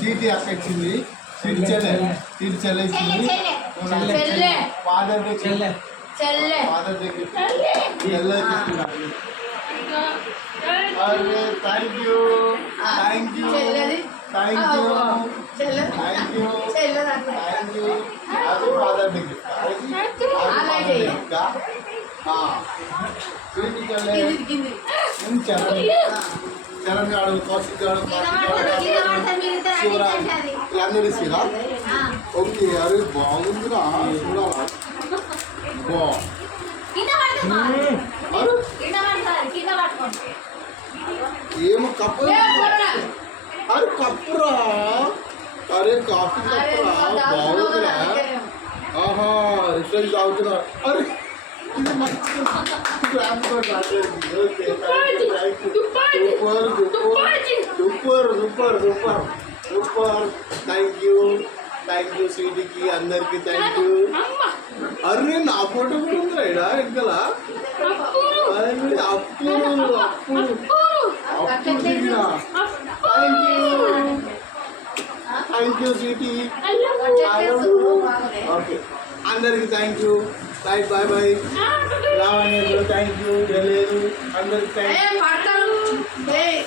చీటీ అక్క ఇచ్చింది, చీటి చెల్లె ఇచ్చింది, ఫాదర్ దగ్గర చెల్లె ఇస్తున్నాను. అరే thank you thank you thank you thank you thank you. అది ఫాదర్ దగ్గర చీటి చెల్లె చరణ్ గాడు, కౌశిక్ గాడు, అందరు ఇచ్చిరా. ఓకే, అరే బాగుందిరా, చూడాలా ఏమో కప్పు, అరే కప్పురా, అరే కాఫీ కప్పురా, బాగుందిరా. ఆహా రిఫ్రెష్ తాగుతున్నా. అరే ఇది మంచి super super super super. Thank you స్వీటీకి, అందరికి థ్యాంక్ యూ. అరే నా ఫోటో కూడా ఉందిరా ఇడా వెనకాల. అప్పు థ్యాంక్ యూ స్వీటీ. ఓకే అందరికి thank you. Bye bye bye. Ravanya thank you. లేదు అందరికి థ్యాంక్ యూ.